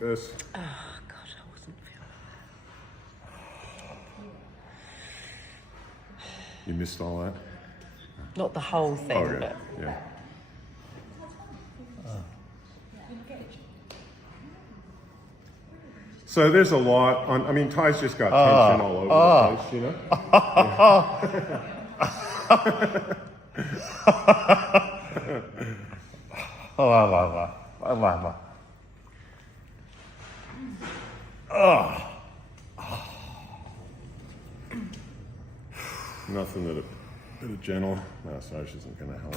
this. Oh, God, I wasn't feeling You missed all that? that. Not the whole thing, Oh, yeah. but... Yeah. So there's a lot on, I mean, Ty's just got tension all over the place, you know? Nothing that a gentle massage isn't going to help.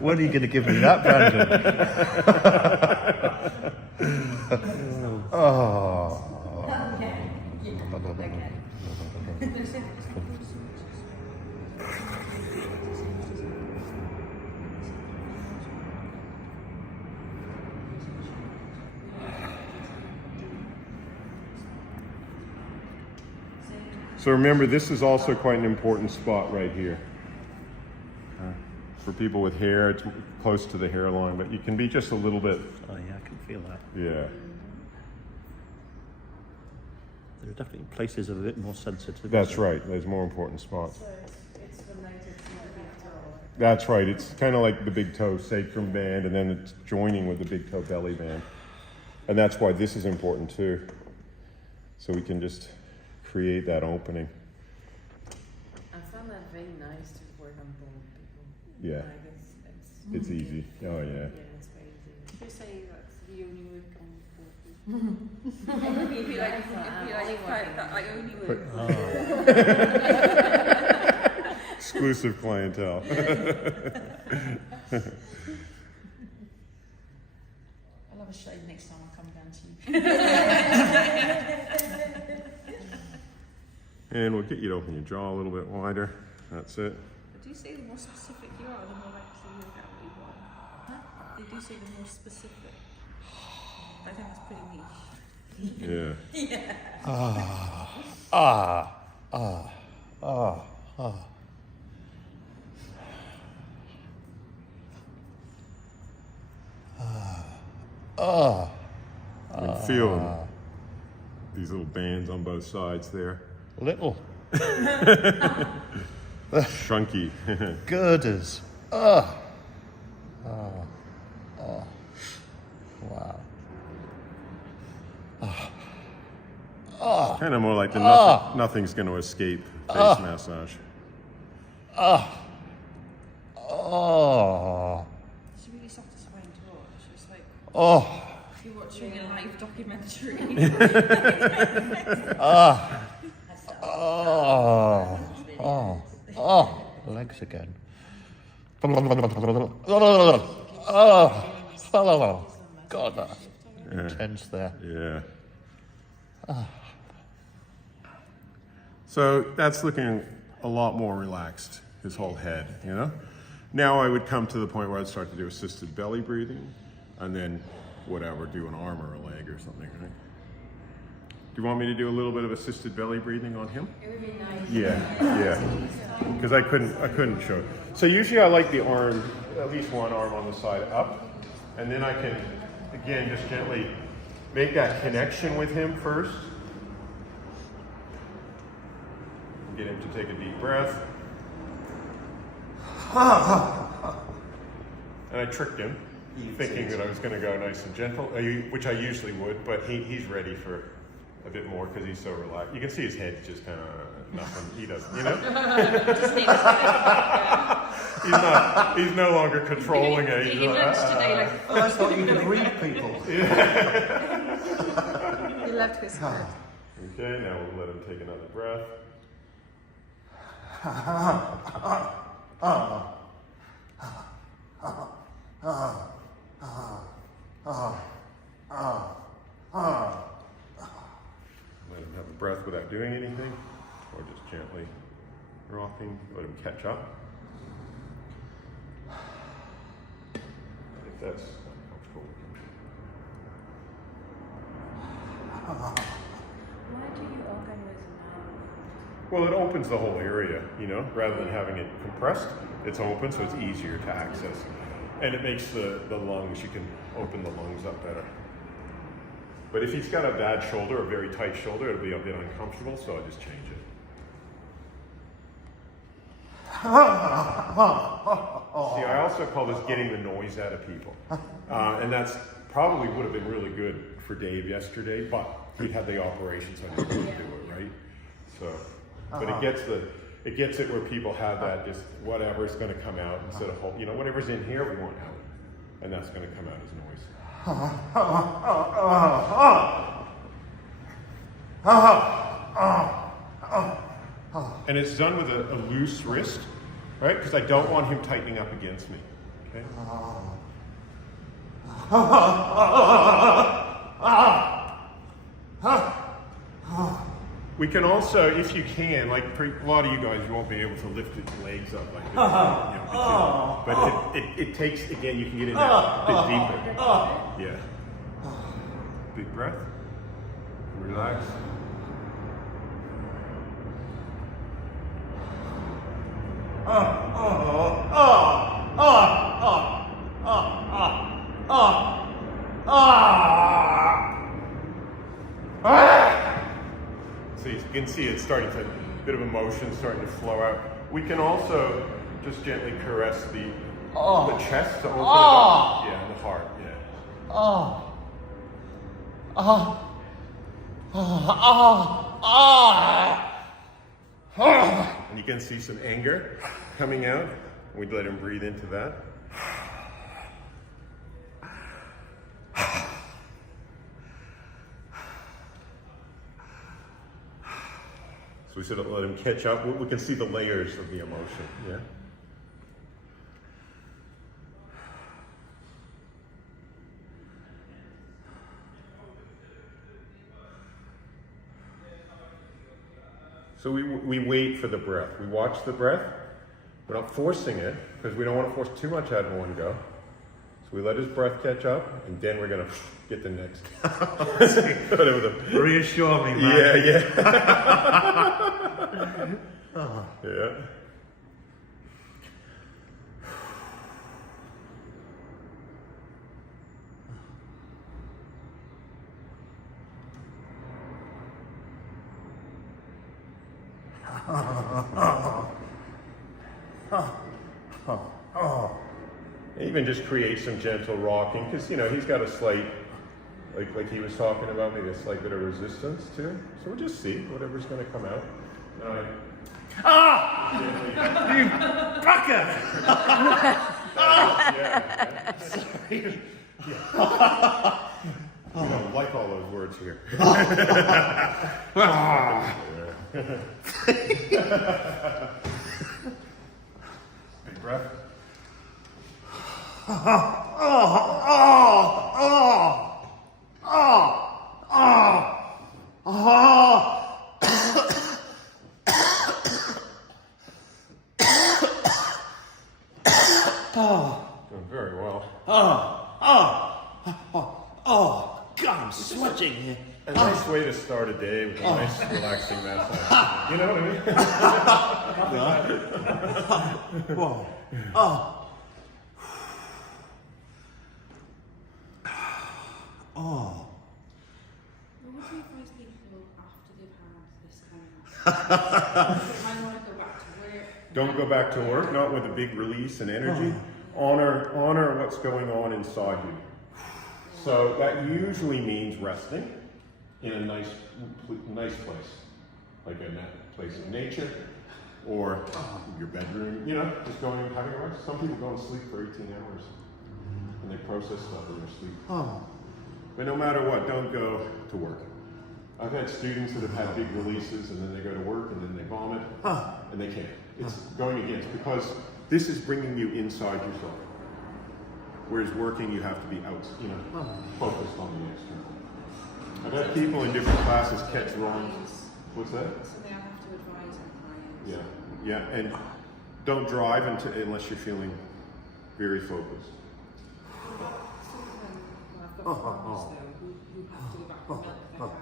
When are you going to give me that, Brandon? So remember, this is also quite an important spot right here. For people with hair, it's close to the hairline, but you can be just a little bit. Oh yeah, I can feel that. Yeah. There are definitely places of a bit more sensitive. That's right. There's more important spots. So it's related to the big toe. That's right. It's kind of like the big toe sacrum band, and then it's joining with the big toe belly band. And that's why this is important too. So we can just create that opening. I found that very nice to work on bald people. Yeah. Like It's easy. Oh, yeah. Yeah, it's very easy. You say that's the only word coming forward. If you like that, I only work. Exclusive clientele. I'll have a shave next time I come down to you. And we'll get you to open your jaw a little bit wider. That's it. But do you say the more specific you are, the more likely you'll get what you want? Huh? They do say the more specific. I think that's pretty niche. Yeah. I'm feeling these little bands on both sides there. Little Chunky. girders. Wow. Kind of more like the nothing's going to escape face massage. It's really satisfying to watch. It's like Oh. you're watching a live documentary. Legs again. God, that's intense there. Yeah. So that's looking a lot more relaxed, his whole head, you know? Now I would come to the point where I'd start to do assisted belly breathing, and then whatever, do an arm or a leg or something, right? Do you want me to do a little bit of assisted belly breathing on him? It would be nice. Yeah. Because I couldn't show. So usually I like the arm, at least one arm on the side up, and then I can, again, just gently make that connection with him first. Get him to take a deep breath. And I tricked him, thinking that I was going to go nice and gentle, which I usually would, but he's ready for a bit more because he's so relaxed. You can see his head's just kind of nothing. He doesn't, you know? He's no longer controlling it. He's He lunch today like I thought you could read people. he left his heart. Okay, now we'll let him take another breath. Let him have a breath without doing anything, or just gently rocking, let him catch up. If that's comfortable. Why do you open with mouth? Well, it opens the whole area, you know, rather than having it compressed, it's open, so it's easier to access. And it makes the lungs, you can open the lungs up better. But if he's got a bad shoulder, a very tight shoulder, it'll be a bit uncomfortable, so I just change it. See, I also call this getting the noise out of people. And that's probably would have been really good for Dave yesterday, but he had the operation, so I didn't really do it, right? So, but it gets it where people have that just whatever is going to come out instead of whatever's in here we want out, and that's going to come out as noise. And it's done with a loose wrist, right? Because I don't want him tightening up against me. Okay. We can also, if you can, like a lot of you guys, you won't be able to lift your legs up like this. But it takes, again, you can get in there a bit deeper. Yeah. Big breath. Relax. So you can see it's starting to, a bit of emotion starting to flow out. We can also just gently caress the chest to open it up. Yeah, and the heart, yeah. And you can see some anger coming out. We'd let him breathe into that. So we sort of let him catch up. We can see the layers of the emotion, yeah? So we wait for the breath. We watch the breath. We're not forcing it because we don't want to force too much out in one go. So we let his breath catch up, and then we're going to get the next. Reassure me, man. Yeah. Yeah. Even just create some gentle rocking, because he's got a slight, like he was talking about, maybe a slight bit of resistance too. So we'll just see whatever's going to come out. You fucker! Yeah. Sorry. You don't like all those words here. Big breath. Doing very well. God, I'm sweating here. A nice way to start a day with a nice relaxing massage. You know what I mean? Whoa. What would you advise people after they've had this kind of they might want to go back to work? Don't go back to work, not with a big release and energy. Honor what's going on inside you. So that usually means resting in a nice place, like a place of nature, or your bedroom, just going and having a rest. Some people go to sleep for 18 hours, and they process stuff in their sleep. But no matter what, don't go to work. I've had students that have had big releases, and then they go to work, and then they vomit, and they can't. It's going against, because this is bringing you inside yourself. Whereas working, you have to be out, focused on the external. I've had people in different classes catch wrong. What's that? So they have to advise their clients. Yeah, and don't drive unless you're feeling very focused. I've got farmers though who have to go back and milk their cows.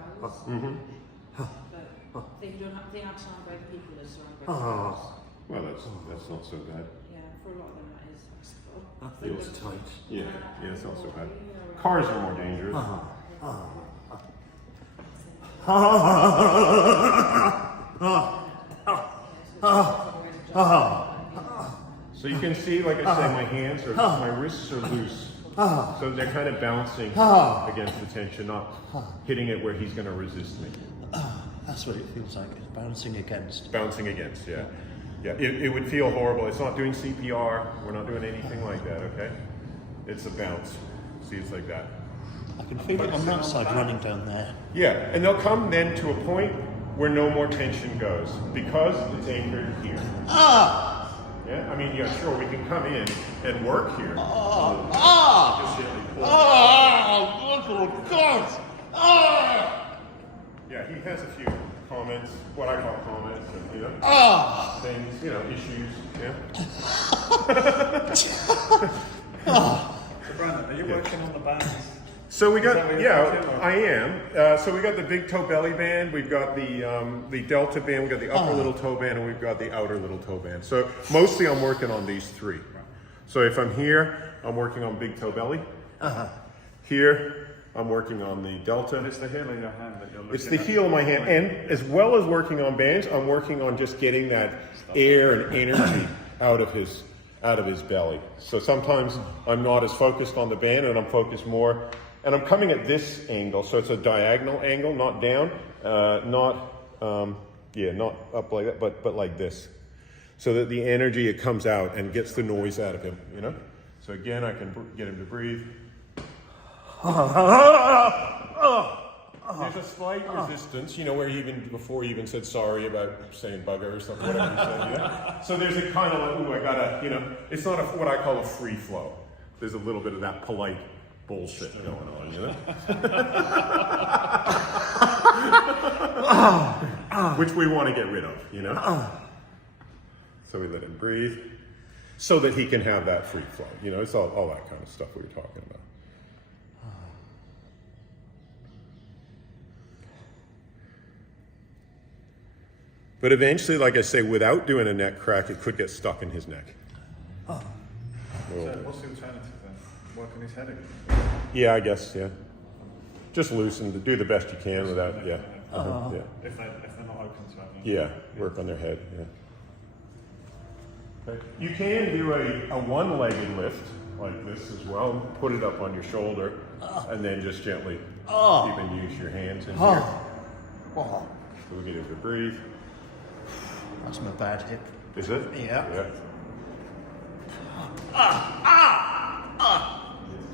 But they aren't surrounded by the people that are surrounded by the cows. Well, that's not so bad. Yeah, for a lot of them that is possible. That feels tight. Yeah, it's not so bad. Cars are more dangerous. So you can see, like I say, my hands are, my wrists are loose. So they're kind of bouncing against the tension, not hitting it where he's going to resist me. That's what it feels like. It's bouncing against. Bouncing against, yeah. Yeah, it would feel horrible. It's not doing CPR. We're not doing anything like that, okay? It's a bounce. See, it's like that. I can feel it on that side running down there. Yeah, and they'll come then to a point where no more tension goes because it's anchored here. Yeah, I mean, yeah, sure, we can come in and work here. Yeah, he has a few comments, what I call comments, and, you know, things, you know, issues, yeah. So Brandon, are you working on the bands? So we got, Is that what you're talking about? I am. So we got the big toe belly band, we've got the delta band, we've got the upper little toe band, and we've got the outer little toe band. So mostly I'm working on these three. So if I'm here, I'm working on big toe belly. Here, I'm working on the delta. It's the heel of your hand that you're looking at. It's the heel of my hand, and as well as working on bands, I'm working on just getting that air and energy out of his belly. So sometimes I'm not as focused on the band, and I'm focused more, and I'm coming at this angle, so it's a diagonal angle, not down, not up like that, but like this, so that the energy, it comes out and gets the noise out of him, you know. So again, I can get him to breathe. There's a slight resistance, you know, where he before he even said sorry about saying bugger or something, whatever he said, yeah. So there's a kind of like, ooh, I gotta, you know, it's not what I call a free flow. There's a little bit of that polite bullshit going on, you know? Which we want to get rid of, you know? So we let him breathe so that he can have that free flow, you know, it's all that kind of stuff we were talking about. But eventually, like I say, without doing a neck crack, it could get stuck in his neck. So what's the alternative then? Work on his head again? Yeah, I guess, yeah. Just loosen, do the best you can without, yeah. Yeah. If they're not open to having. Yeah, work on their head, yeah. Okay. You can do a one-legged lift like this as well. Put it up on your shoulder and then just gently even use your hands in here. So we'll get him to breathe. That's my bad hip. Is it? Yeah.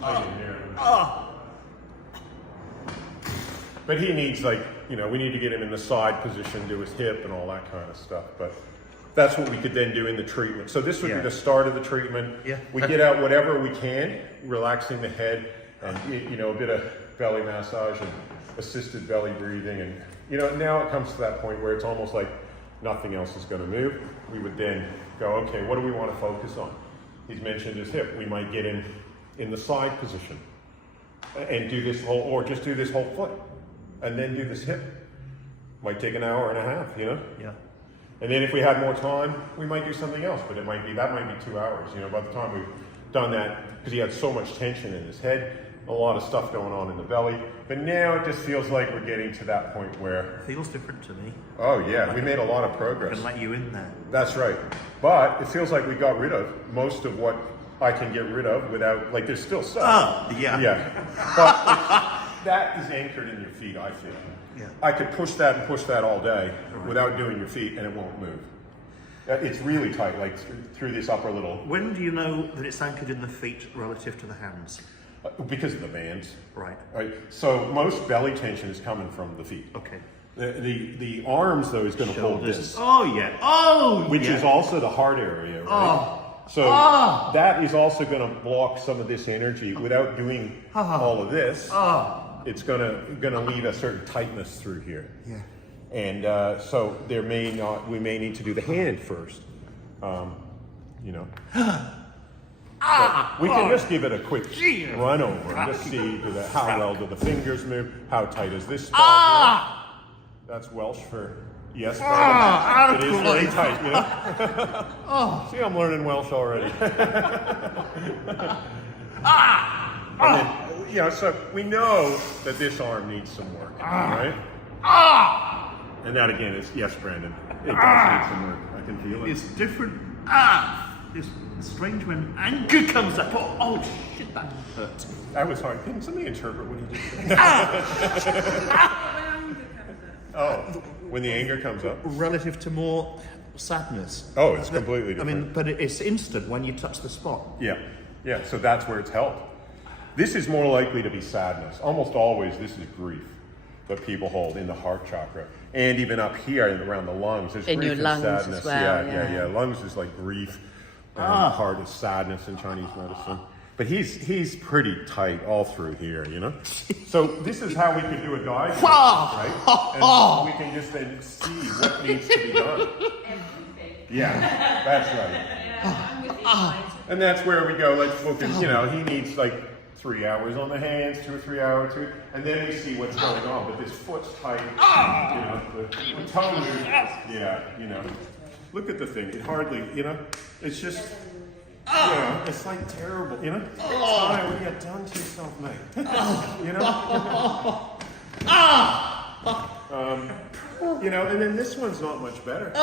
Tight in here. But he needs, like, you know, we need to get him in the side position, do his hip and all that kind of stuff. But that's what we could then do in the treatment. So this would be the start of the treatment. Yeah. We get out whatever we can, relaxing the head and, you know, a bit of belly massage and assisted belly breathing. And, you know, now it comes to that point where it's almost like nothing else is going to move. We would then go, okay, what do we want to focus on? He's mentioned his hip. We might get him in the side position and do this whole, or just do this whole foot and then do this hip. Might take an hour and a half, you know? Yeah. And then if we had more time, we might do something else, but that might be 2 hours, you know, by the time we've done that, because he had so much tension in his head, a lot of stuff going on in the belly. But now it just feels like we're getting to that point where... Feels different to me. Oh yeah, we made a lot of I progress. can let you in there. That's right. But it feels like we got rid of most of what I can get rid of without, like there's still stuff. Yeah. Yeah. But that is anchored in your feet, I feel. Yeah. I could push that and push that all day without doing your feet and it won't move. It's really tight, like through this upper little... When do you know that it's anchored in the feet relative to the hands? Because of the bands. Right. Right. So most belly tension is coming from the feet. Okay. The arms though is going to hold this. Oh yeah. Oh. Which is also the heart area, right? So that is also going to block some of this energy without doing all of this. It's going to leave a certain tightness through here. Yeah. And so we may need to do the hand first. You know. We can just give it a quick run over and just see how well do the fingers move, how tight is this spot here. That's Welsh for Yes, Brandon. It is very tight, you know? See, I'm learning Welsh already. And then, you know, so we know that this arm needs some work, right? And that again is, yes, Brandon, it does need some work. I can feel it. It's different. It's strange when anger comes up. Oh shit, that hurt. That was hard. Can somebody interpret what he just said? When anger comes up. Oh, when the anger comes up? Relative to more sadness. Oh, it's completely I different. mean, but it's instant when you touch the spot. Yeah, so that's where it's helped. This is more likely to be sadness. Almost always this is grief that people hold in the heart chakra. And even up here around the lungs, there's In grief your and lungs as sadness. well, Yeah. yeah. Lungs is like grief, and heart is sadness in Chinese medicine. But he's pretty tight all through here, you know? So this is how we can do a diagnosis, right? And we can just then see what needs to be done. Yeah, that's right. Yeah, I'm with you guys. And that's where we go, let's look at, you know, he needs like 3 hours on the hands, 2 or 3 hours, and then we see what's going on. But this foot's tight, you know, the tongue is, yeah, you know. Look at the thing, it hardly, you know, it's just, you know, it's like terrible, you know. What have you done to yourself, mate? You know? You know, and then this one's not much better. You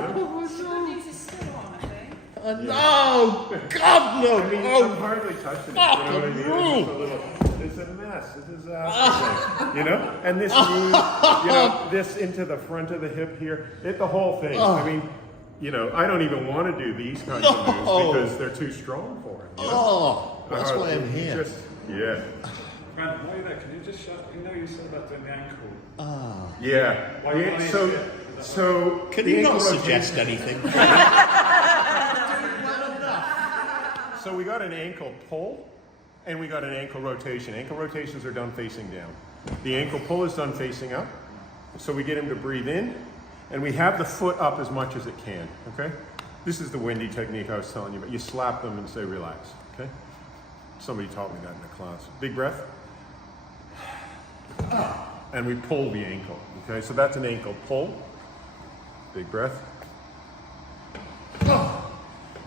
know? Someone needs to sit on, I think. No! God, no! I mean, I'm hardly touching it, you know what I mean? It's just a little, it's a mess, it's a disaster, you know? And this knee, you know, this into the front of the hip here, the whole thing. I mean, you know, I don't even want to do these kinds of moves because they're too strong for it. You know? That's why I'm here. Yeah. Brandon, while you're there, can you just show, you know you said about doing the ankle. Yeah. So Can the you ankle not rotation- suggest anything? So we got an ankle pull and we got an ankle rotation. Ankle rotations are done facing down. The ankle pull is done facing up. So we get him to breathe in and we have the foot up as much as it can, okay? This is the windy technique I was telling you about. You slap them and say relax, okay? Somebody taught me that in a class. Big breath. And we pull the ankle, okay? So that's an ankle pull. Big breath.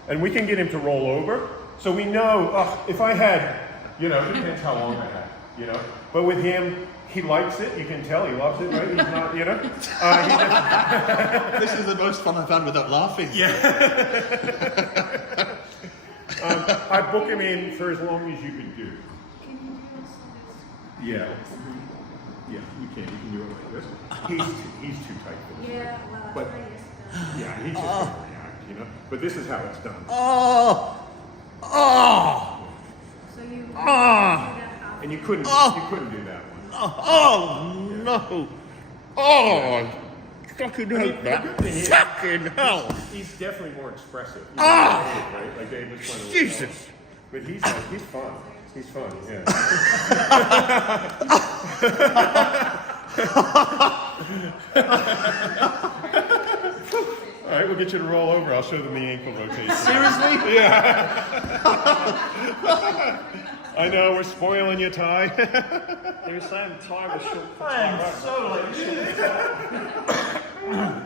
And we can get him to roll over. So we know, if I had, you know, it depends how long I had, you know. But with him, he likes it. You can tell he loves it, right? He's not, you know. This is the most fun I've had without laughing. I book him in for as long as you can do. Yeah. Yeah, you can. You can do it like this. He's too tight for this. Yeah, well, But- I guess. Yeah, he's just going to react, you know. But this is how it's done. So you do that half. And you couldn't do that one. Oh no! Oh, fucking I mean, hate the good that! thing is- Fucking hell! He's definitely more expressive. You know, right? Like Dave was trying to. Jesus! But he's fun. He's fun. Yeah. All right, we'll get you to roll over. I'll show them the ankle rotation. Seriously? Yeah. I know we're spoiling you, Ty. They were saying time was short for I time. am so like.